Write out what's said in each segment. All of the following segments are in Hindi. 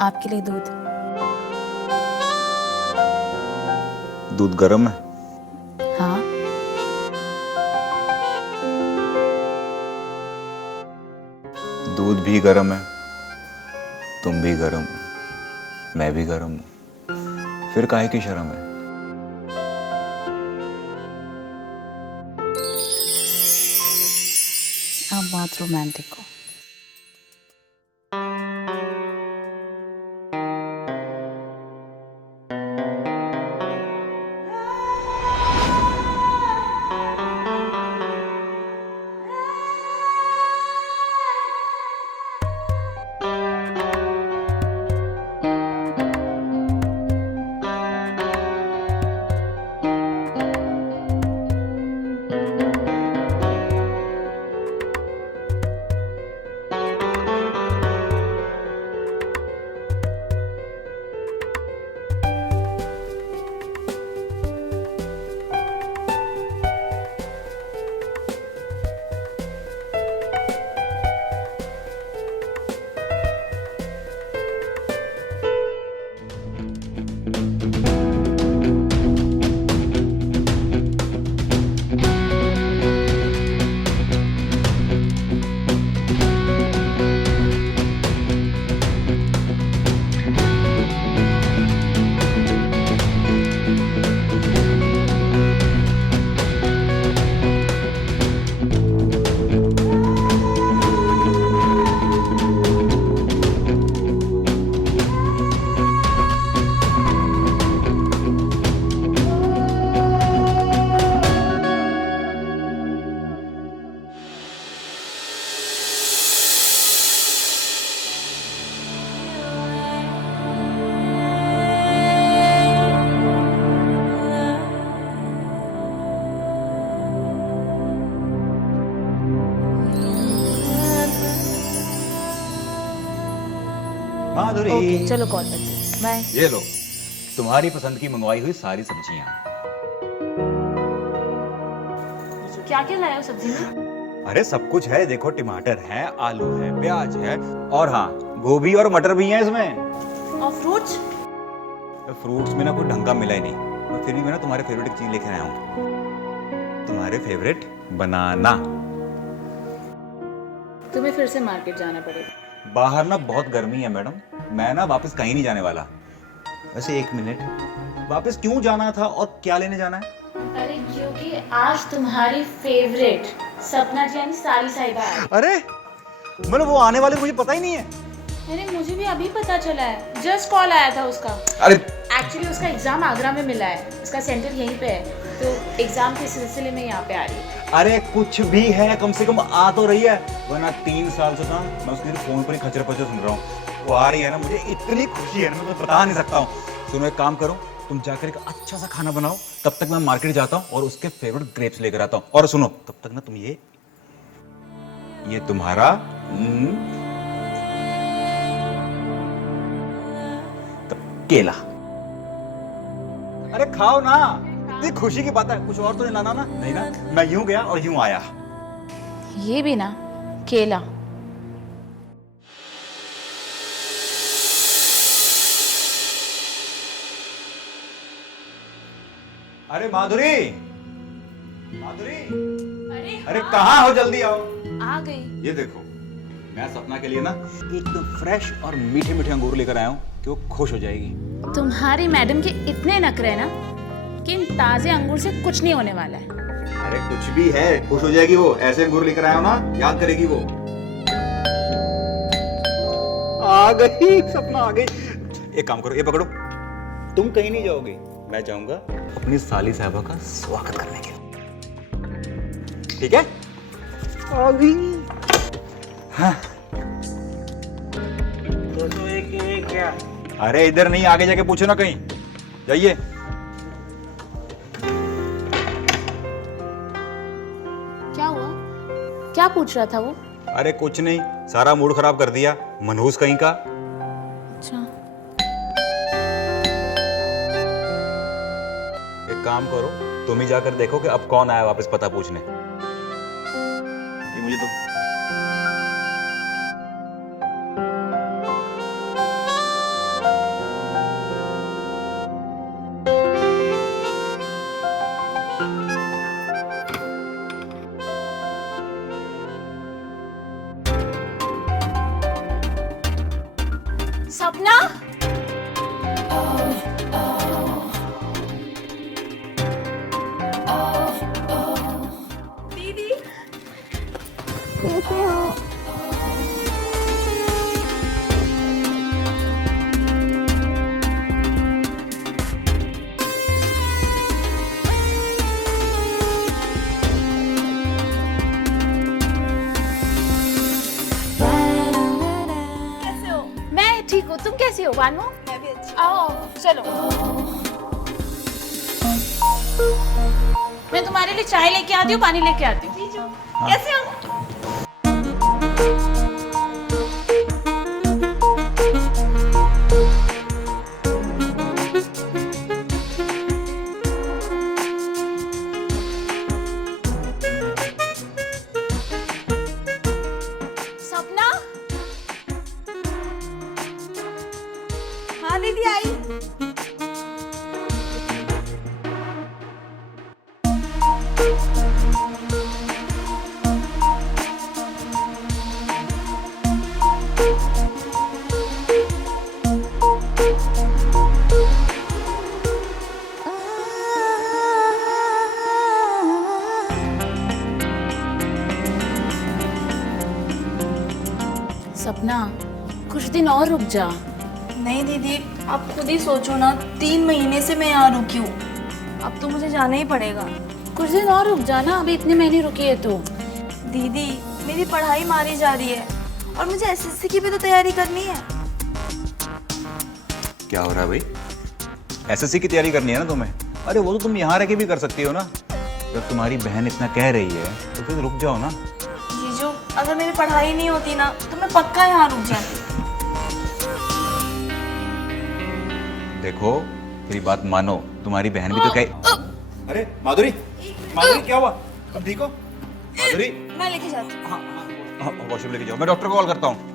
आपके लिए दूध। दूध गर्म है? हाँ। दूध भी गर्म है, तुम भी गर्म हो, मैं भी गर्म हूं, फिर काहे की शर्म है? आप बहुत रोमांटिक हो। माधुरी, ओके चलो कॉल करते हैं। बाय। ये लो तुम्हारी पसंद की मंगवाई हुई सारी सब्जियां। क्या क्या लाए हो सब्जी में? अरे सब कुछ है, देखो टमाटर है, आलू है, प्याज है, और हाँ गोभी और मटर भी है इसमें। और फ्रूट्स? फ्रूट्स में ना कोई ढंग का मिला ही नहीं, और फिर भी मैं ना तुम्हारे फेवरेट चीज लेकर आया हूँ। तुम्हारे फेवरेट बनाना। तुम्हें फिर से मार्केट जाना पड़ेगा। बाहर ना बहुत गर्मी है मैडम, मैं ना वापस कहीं नहीं जाने वाला। वैसे एक मिनट, वापस क्यों जाना था और क्या लेने जाना है? अरे क्योंकि आज तुम्हारी फेवरेट सपना जी यानी सारी साहिबा है। अरे मतलब वो आने वाले मुझे पता ही नहीं है। अरे मुझे भी अभी पता चला है, जस्ट कॉल आया था उसका। अरे एक्चुअली उसका एग्जाम आगरा में मिला है, उसका सेंटर यहीं पे है, तो एग्जाम के सिलसिले में यहाँ पे आ रही है। अरे कुछ भी है, कम से कम आ तो रही है, वरना 3 साल से ना मैं उसके फोन पर ही खचर पचर सुन रहा हूँ। वो आ रही है ना, मुझे इतनी खुशी है ना, मैं तो बता नहीं सकता हूँ। सुनो एक काम करो, तुम जाकर एक अच्छा सा खाना बनाओ, तब तक मैं मार्केट जाता हूँ और उसके फेवरेट ग्रेप्स लेकर आता हूँ। और सुनो तब तक ना तुम ये तुम्हारा केला। अरे खाओ ना, इतनी खुशी की बात है, कुछ और तो नहीं लाना ना? नहीं ना, मैं यूं गया और यूं आया। ये भी ना केला। अरे माधुरी, माधुरी, अरे हाँ। कहाँ हो, जल्दी आओ। आ गई। ये देखो, मैं सपना के लिए ना एकदम फ्रेश और मीठे मीठे अंगूर लेकर आया हूँ कि वो खुश हो जाएगी। तुम्हारी मैडम के इतने नखरे ना कि इन ताजे अंगूर से कुछ नहीं होने वाला है। अरे कुछ भी है, खुश हो जाएगी वो। ऐसे अंगूर लेकर आया हूँ ना, याद करेगी वो। आ गई सपना, आ गई। एक काम करो, ये पकड़ो, तुम कहीं नहीं जाओगे, मैं जाऊंगा अपनी साली साहबा का स्वागत करने के लिए, ठीक है? आ गई। हाँ। तो एक क्या? अरे इधर नहीं, आगे जाके पूछो ना कहीं, जाइए। क्या हुआ? क्या पूछ रहा था वो? अरे कुछ नहीं, सारा मूड खराब कर दिया, मनहूस कहीं का। अच्छा। एक काम करो, तुम ही जाकर देखो कि अब कौन आया वापस पता पूछने। ये मुझे तो सपना दीदी कैसे हो? कैसे हो? मैं ठीक हूँ, तुम कैसी हो बानू? मैं भी अच्छी आओ चलो, मैं तुम्हारे लिए चाय लेके आती हूँ, पानी लेके आती हूँ। हूँ। कैसे हो? सपना हाँ दीदी आई। सपना कुछ दिन और रुक जा। नहीं दीदी, आप खुद ही सोचो ना, 3 महीने से मैं यहाँ रुकी हूँ। अब तो मुझे जाना ही पड़ेगा। कुछ दिन और रुक जा ना, अभी इतने महीने रुकी है तो। दीदी मेरी पढ़ाई मारी जा रही है और मुझे एसएससी की भी तो तैयारी करनी है। क्या हो रहा है भाई? एसएससी की तैयारी करनी है ना तुम्हें? अरे वो तो तुम यहाँ रह के भी कर सकती हो ना। जब तुम्हारी बहन इतना कह रही है तो फिर रुक जाओ ना। जीजू अगर मेरी पढ़ाई नहीं होती ना तो मैं पक्का यहाँ रुक जाती। देखो मेरी बात मानो, तुम्हारी बहन भी तो कह। अरे माधुरी, माधुरी क्या हुआ? तुम ठीक हो? माधुरी मैं लेके जाती हूँ। हाँ वॉशरूम लेके जाओ, मैं डॉक्टर को कॉल करता हूँ।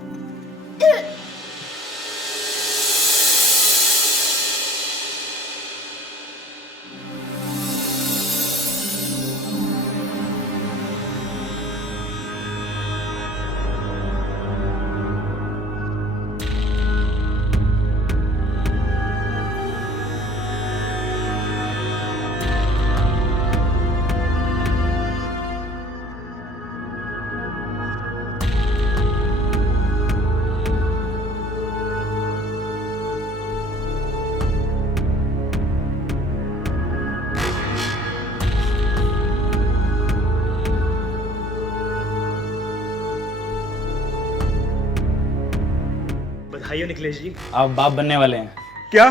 बधाई हो निखिलेश जी, आप बाप बनने वाले हैं। क्या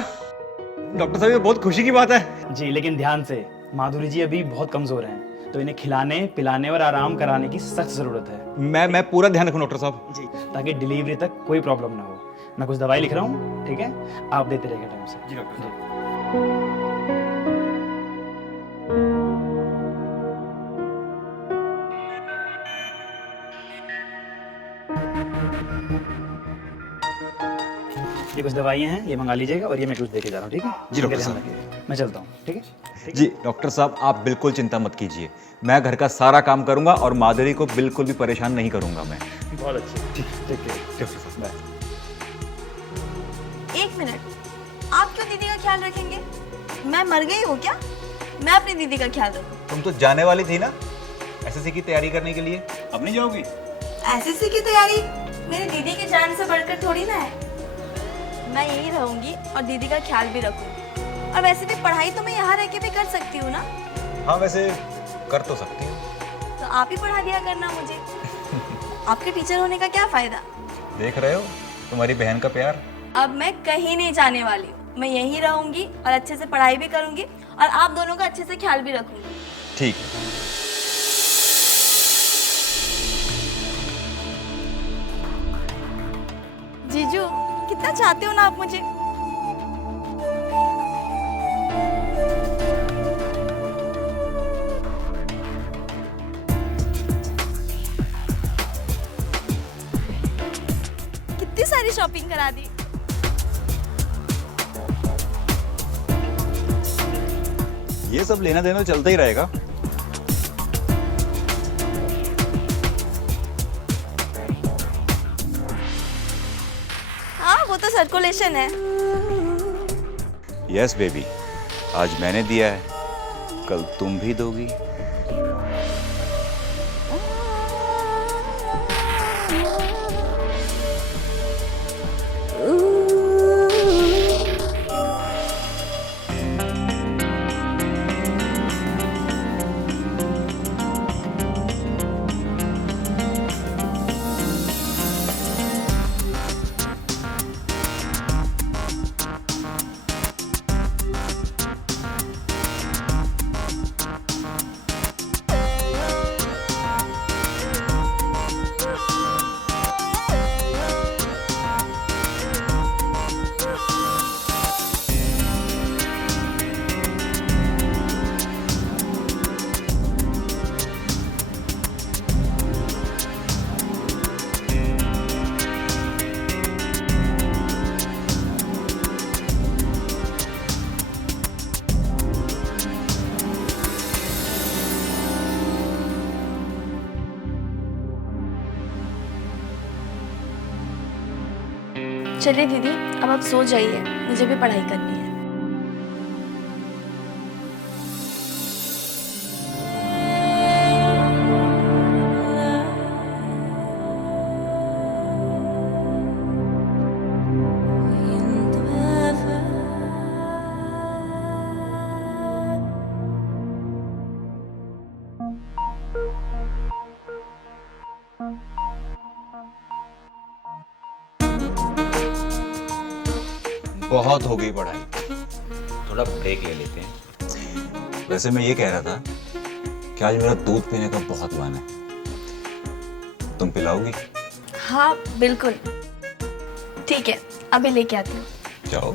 डॉक्टर साहब, ये बहुत खुशी की बात है। जी लेकिन ध्यान से, माधुरी जी अभी बहुत कमजोर हैं, तो इन्हें खिलाने पिलाने और आराम कराने की सख्त जरूरत है। मैं पूरा ध्यान रखूँ डॉक्टर साहब। जी, ताकि डिलीवरी तक कोई प्रॉब्लम ना हो। मैं कुछ दवाई लिख रहा हूँ, ठीक है? आप देते रहिएगा टाइम से। जी डॉक्टर साहब। ये कुछ दवाइयाँ हैं, ये मंगा लीजिएगा, और ये मैं कुछ देके जा रहा हूँ, ठीक है? जी, डॉक्टर ध्यान साहब। रखिएगा। मैं चलता हूँ, ठीक है? जी डॉक्टर साहब, आप बिल्कुल चिंता मत कीजिए, मैं घर का सारा काम करूंगा और माधुरी को बिल्कुल भी परेशान नहीं करूंगा मैं। बहुत अच्छे, ठीक है, डॉक्टर साहब बाय। 1 मिनट, आप क्यों दीदी का ख्याल रखेंगे? मैं मर गई हूँ क्या? मैं अपनी दीदी का ख्याल रखूँ। तुम तो जाने वाली थी ना एसएससी की तैयारी करने के लिए, अब नहीं जाओगी? एसएससी की तैयारी मेरी दीदी की जान से बढ़कर थोड़ी ना है। मैं यही रहूंगी और दीदी का ख्याल भी रखूंगी। और वैसे भी पढ़ाई तो मैं यहाँ रह के भी कर सकती हूँ ना। हाँ वैसे कर तो सकती हूँ। तो आप ही पढ़ा दिया करना मुझे। आपके टीचर होने का क्या फायदा? देख रहे हो तुम्हारी बहन का प्यार। अब मैं कहीं नहीं जाने वाली हूँ, मैं यहीं रहूंगी और अच्छे से पढ़ाई भी करूंगी और आप दोनों का अच्छे से ख्याल भी रखूंगी। ठीक है। जीजू कितना चाहते हो ना आप मुझे। कितनी सारी शॉपिंग करा दी। ये सब लेना देना चलता ही रहेगा। हाँ वो तो सर्कुलेशन है। यस बेबी, आज मैंने दिया है, कल तुम भी दोगी। चलिए दीदी, अब आप सो जाइए, मुझे भी पढ़ाई करनी है। बहुत हो गई पढ़ाई, थोड़ा ब्रेक ले लेते हैं। वैसे मैं ये कह रहा था कि आज मेरा दूध पीने का बहुत मन है, तुम पिलाओगी? हाँ बिल्कुल, ठीक है, अभी लेके आती हूँ। जाओ।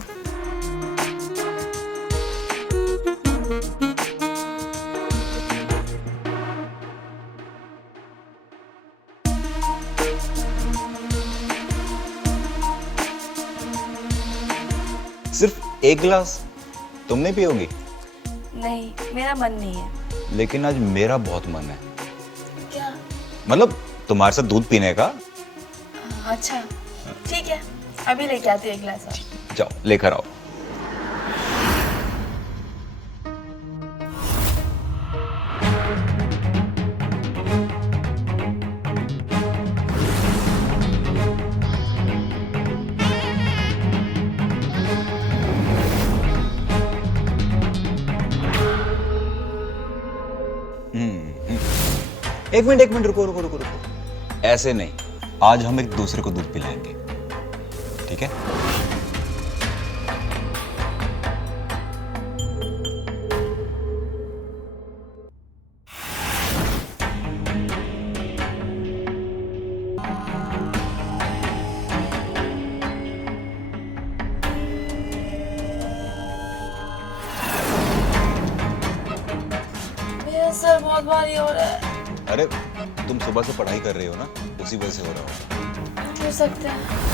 सिर्फ एक गिलास? तुम नहीं पियोगी? नहीं, मेरा मन नहीं है। लेकिन आज मेरा बहुत मन है। क्या? मतलब तुम्हारे साथ दूध पीने का। अच्छा ठीक है, अभी लेके आती हूँ एक गिलास और। जाओ लेकर आओ। एक मिनट रुको रुको रुको रुको। ऐसे नहीं, आज हम एक दूसरे को दूध पिलाएंगे, ठीक है? मेरा सर बहुत भारी हो रहा है। अरे तुम सुबह से पढ़ाई कर रही हो ना, उसी वजह से हो रहा हो। हो सकता है।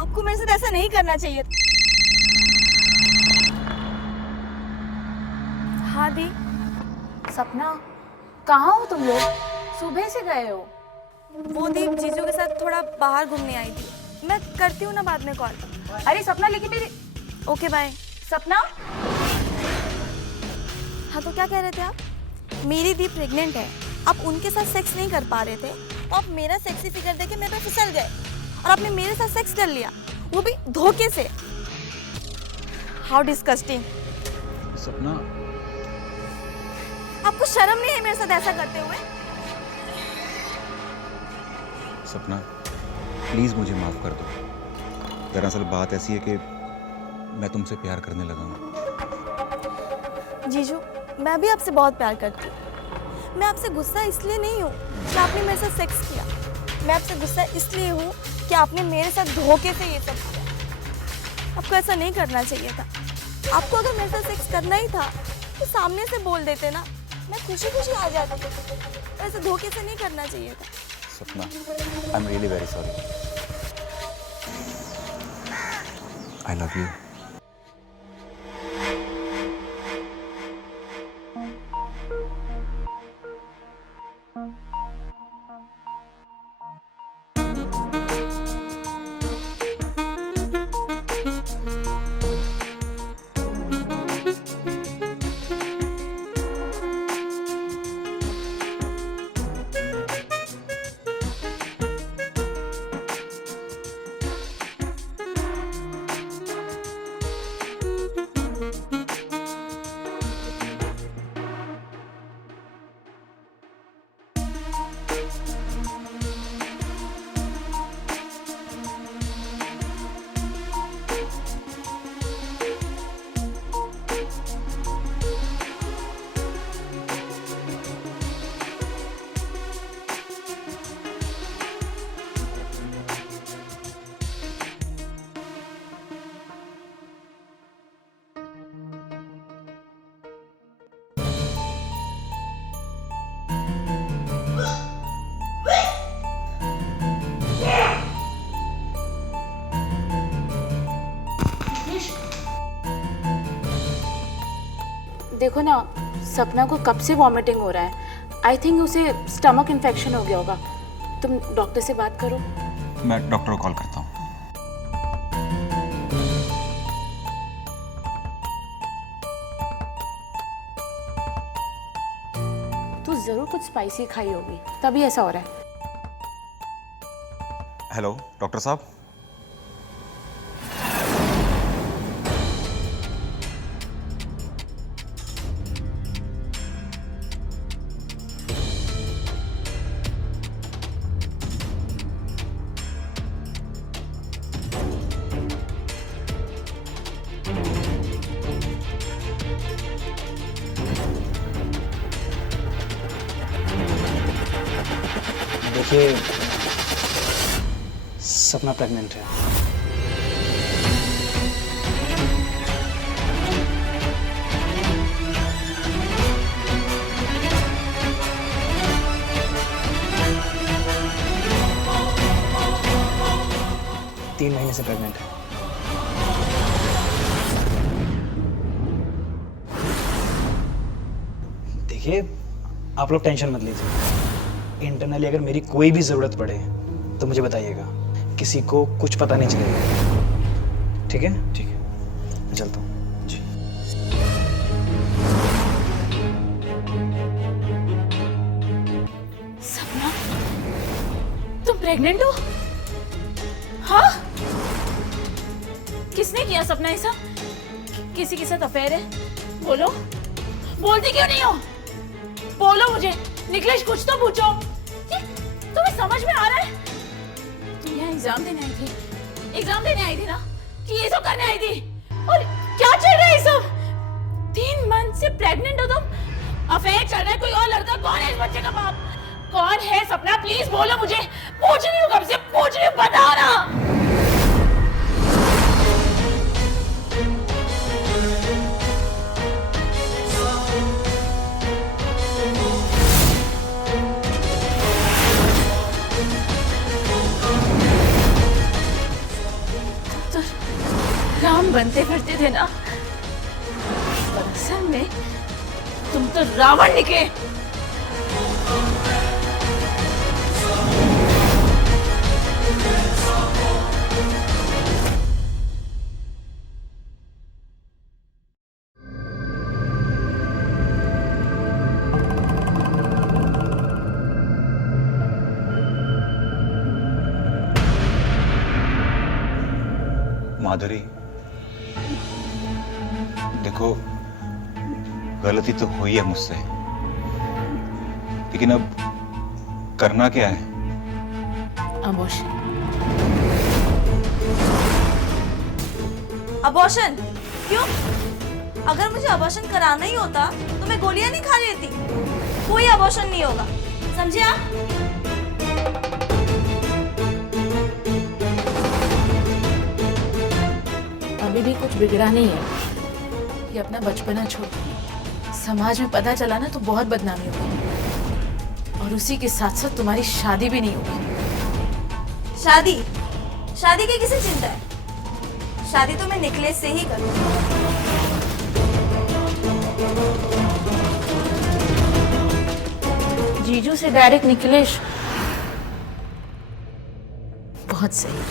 आपको मेरे साथ ऐसा नहीं करना चाहिए। हाँ दी। सपना, कहाँ हो तुम लोग? सुबह से गए हो। वो दीप जीजू के साथ थोड़ा बाहर घूमने आई थी। मैं करती हूँ ना बाद में कॉल। अरे सपना, लेकिन मेरी ओके बाय। सपना। हाँ तो क्या कह रहे थे आप? मेरी दीप प्रेग्नेंट है, आप उनके साथ सेक्स नहीं कर पा रहे थे तो आप मेरा सेक्सी फिगर देके मेरे पे फिसल गए और आपने मेरे साथ सेक्स कर लिया, वो भी धोखे से। How disgusting. सपना, आपको शर्म नहीं है मेरे साथ ऐसा करते हुए? सपना प्लीज मुझे माफ कर दो। दरअसल बात ऐसी है कि मैं तुमसे प्यार करने लगा हूँ। जीजू, मैं भी आपसे बहुत प्यार करती हूँ। मैं आपसे गुस्सा इसलिए नहीं हूँ कि आपने मेरे साथ सेक्स किया, मैं आपसे गुस्सा इसलिए हूँ कि आपने मेरे साथ धोखे से ये सब किया। आपको ऐसा नहीं करना चाहिए था। आपको अगर मेरे साथ सेक्स करना ही था तो सामने से बोल देते ना, मैं खुशी खुशी आ जाती। ऐसे धोखे से नहीं करना चाहिए था। सपना, I am really very sorry. I love you. देखो ना, सपना को कब से वॉमिटिंग हो रहा है। आई थिंक उसे स्टमक इन्फेक्शन हो गया होगा। तुम डॉक्टर से बात करो। मैं डॉक्टर को कॉल करता हूँ। तू जरूर कुछ स्पाइसी खाई होगी, तभी ऐसा हो रहा है। हेलो डॉक्टर साहब। देखिए, सपना प्रेग्नेंट है। तीन महीने से प्रेग्नेंट है। देखिए, आप लोग टेंशन मत लीजिए। इंटरनली अगर मेरी कोई भी ज़रूरत पड़े तो मुझे बताइएगा। किसी को कुछ पता नहीं चलेगा। ठीक है? ठीक है, मैं चलता हूँ। जी। सपना, तुम प्रेग्नेंट हो? हाँ? किसने किया सपना ऐसा? किसी के साथ अफेयर है? बोलो, बोलती क्यों नहीं हो? बोलो मुझे, निकलेश कुछ तो पूछो। तुम्हें समझ में आ रहा है? तुम यहाँ एग्जाम देने आई थी, एग्जाम देने आई थी ना, कि ये सब करने आई थी? और क्या चल रहा है ये सब? 3 मंथ से प्रेग्नेंट हो तुम, अफेयर चल रहा है, कोई और लड़का? कौन है इस बच्चे का बाप? कौन है? सपना प्लीज बोलो मुझे, पूछ रही हूँ, कब से पूछ रही हूँ, बताओ ना। राम बनते फिरते थे ना, असल में तुम तो रावण निकले। माधुरी, देखो गलती तो हुई है मुझसे, लेकिन अब करना क्या है? अबॉर्शन। अबॉर्शन? क्यों? अगर मुझे अबॉर्शन कराना ही होता तो मैं गोलियां नहीं खा लेती। कोई अबॉर्शन नहीं होगा, समझे आप? अभी भी कुछ बिगड़ा नहीं है। ये अपना बचपना छोड़, समाज में पता चला ना तो बहुत बदनामी होगी, और उसी के साथ साथ तुम्हारी शादी भी नहीं होगी। शादी? शादी की किसे चिंता है? शादी तो मैं निकलेश से ही करूंगी। जीजू से डायरेक्ट निकलेश? बहुत सही।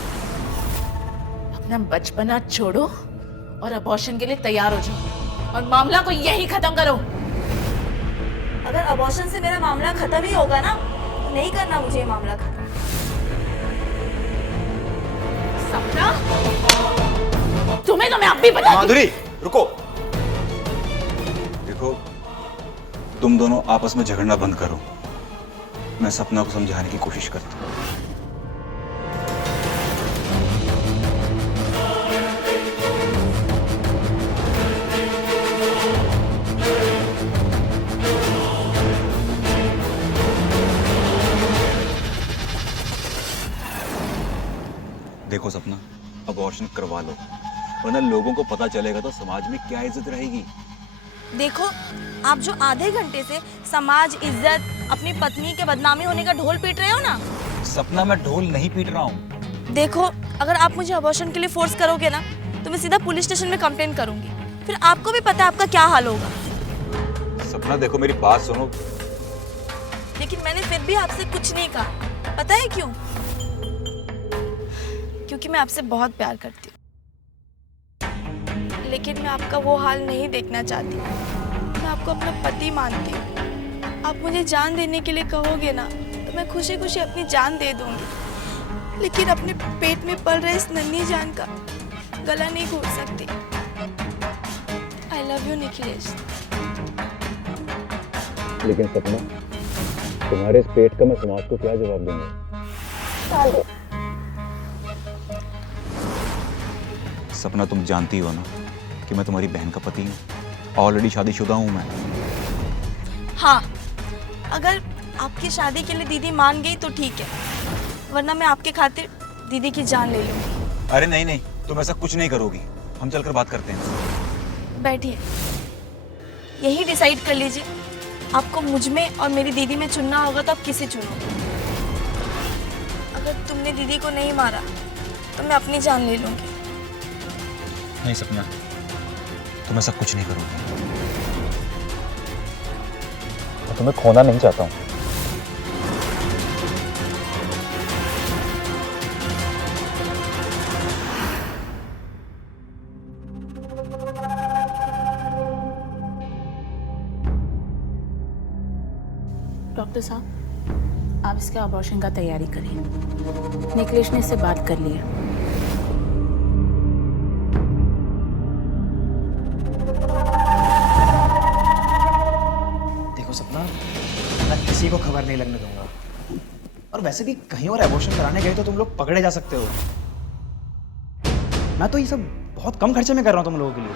अपना बचपना छोड़ो और अबॉर्शन के लिए तैयार हो जाओ और मामला को यही खत्म करो। अगर अबॉर्शन से मेरा मामला खत्म ही होगा ना तो नहीं करना मुझे ये मामला खत्म। सपना, तुम्हें तो मैं अब भी बता। माधुरी रुको, देखो तुम दोनों आपस में झगड़ना बंद करो। मैं सपना को समझाने की कोशिश करता हूँ। देखो सपना, अबॉर्शन करवा लो, वरना लोगों को पता चलेगा तो समाज में क्या इज्जत रहेगी। देखो, आप जो आधे घंटे से समाज, इज्जत, अपनी पत्नी के बदनामी होने का ढोल पीट रहे हो ना। सपना, मैं ढोल नहीं पीट रहा हूँ। देखो, अगर आप मुझे अबॉर्शन के लिए फोर्स करोगे ना तो मैं सीधा पुलिस स्टेशन में कंप्लेन करूंगी। फिर आपको भी पता है आपका क्या हाल होगा। सपना देखो, मेरी बात सुनो। लेकिन मैंने फिर भी आपसे कुछ नहीं कहा, पता है क्यों? क्योंकि मैं आपसे बहुत प्यार करती हूँ, लेकिन मैं आपका वो हाल नहीं देखना चाहती। मैं आपको अपना पति मानती हूँ। आप मुझे जान देने के लिए कहोगे ना तो मैं खुशी खुशी अपनी जान दे दूंगी, लेकिन अपने पेट में पल रहे इस नन्ही जान का गला नहीं घोट सकती। I love you Nikhilesh. लेकिन सपना, तुम्हारे इस पेट का मैं समाज को क्या जवाब दूंगा? सपना, तुम जानती हो ना कि मैं तुम्हारी बहन का पति हूँ। ऑलरेडी शादीशुदा हूँ मैं। हाँ, अगर आपकी शादी के लिए दीदी मान गई तो ठीक है, वरना मैं आपके खातिर दीदी की जान ले लूंगी। अरे नहीं नहीं, तुम ऐसा कुछ नहीं करोगी। हम चलकर बात करते हैं। बैठिए, यही डिसाइड कर लीजिए, आपको मुझ में और मेरी दीदी में चुनना होगा तो आप किसे चुनोगे? अगर तुमने दीदी को नहीं मारा तो मैं अपनी जान ले लूंगी। नहीं सपना, तुम ऐसा कुछ नहीं करोगे। मैं तुम्हें खोना नहीं चाहता हूँ। डॉक्टर साहब, आप इसका अबॉर्शन का तैयारी करिए। निखिलेश ने इससे बात कर ली है। देखो सपना, मैं किसी को खबर नहीं लगने दूंगा। और वैसे भी कहीं और एबॉर्शन कराने गए तो तुम लोग पकड़े जा सकते हो। मैं तो ये सब बहुत कम खर्चे में कर रहा हूँ तुम लोगों के लिए।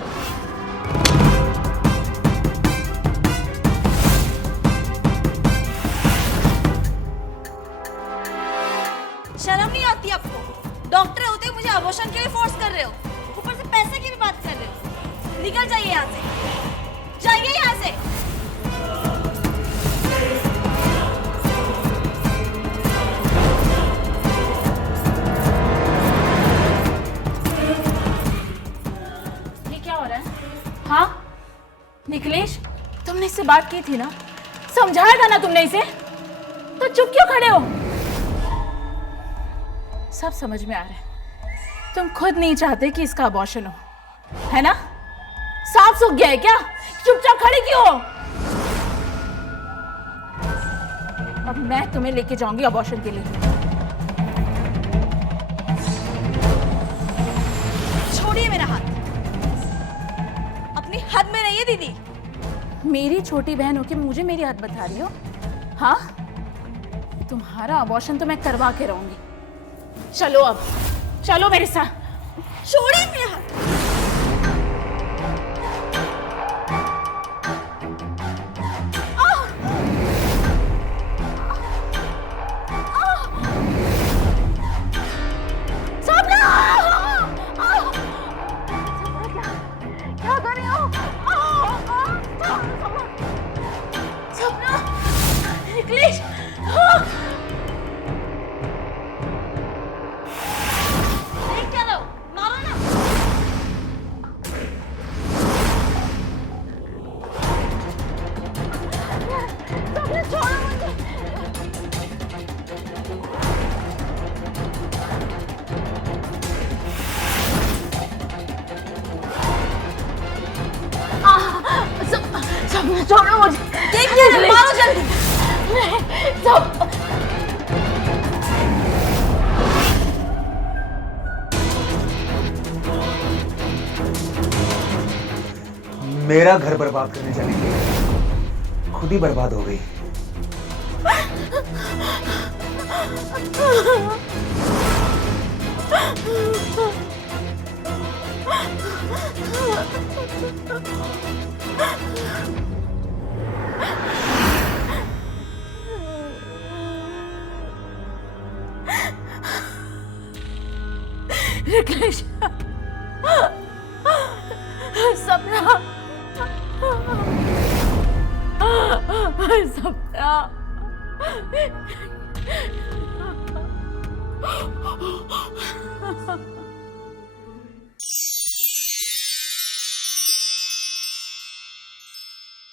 शर्म नहीं आती आपको? डॉक्टर होते मुझे अबॉर्शन के लिए फोर्स कर रहे हो, ऊपर से पैसे की भी बात कर रहे हो। निकल जाइए यहाँ से, जाइए यहाँ से। ये क्या हो रहा है? हाँ निखिलेश, तुमने इससे बात की थी ना, समझाया था ना तुमने इसे, तो चुप क्यों खड़े हो? सब समझ में आ रहा है, तुम खुद नहीं चाहते कि इसका अबॉर्शन हो, है ना? साफ सूख गया है क्या? चुपचाप खड़ी क्यों हो? अब मैं तुम्हें लेके जाऊंगी अबॉर्शन के लिए। छोड़िए मेरा हाथ, अपनी हद में रहिए दीदी। मेरी छोटी बहन होके मुझे मेरी हद बता रही हो? हाँ, तुम्हारा अबॉर्शन तो मैं करवा के रहूंगी। चलो अब, चलो मेरे साथ। छोड़िए मेरा हाथ। क्या कर रही हो? सपना, निकलेश, चलो मारो ना। सपना छोड़ो मुझे। सपना छोड़ो मुझे। देखिए, मारो जल्दी। सब मेरा घर बर्बाद करने चलेंगे, खुद ही बर्बाद हो गई। निकलेश, सपना, सपना।